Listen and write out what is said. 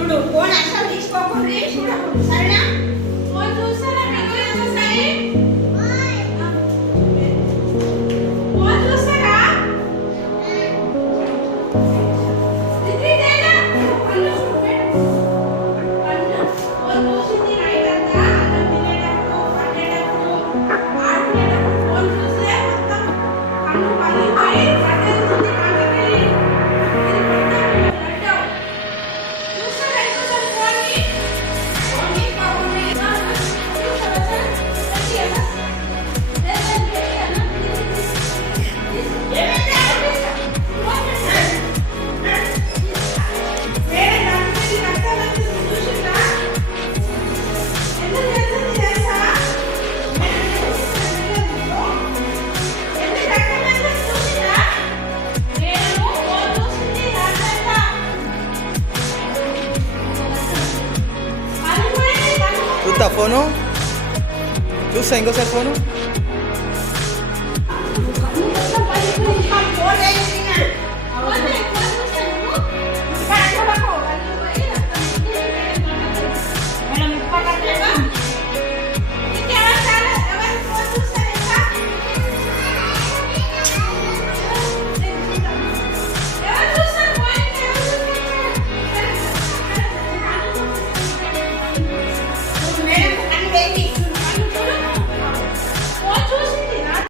చూడు ఫోన్ అసలు తీసుకోకుండా చూడకూడదు సరేనా ఫోన్ చూస్తారా మీరు చూసాయి ఫోన్ చూస్తారా ఇది దేనా కళ్ళు చూపెట్టు కళ్ళు ఫోన్ చూసింది నైట్ అంతా అన్నం తినేటప్పుడు పట్టేటప్పుడు ఆడుకునేటప్పుడు ఫోన్ చూస్తే మొత్తం కళ్ళు పగిలిపోయి పట్టేస్తుంది కంటికి ఇది పట్టాడు చూసారా చూసారు ఫోన్ని బాగుంది చూసారా చూస్తా ఫోను చూస్తా ఇంకోసారి ఫోను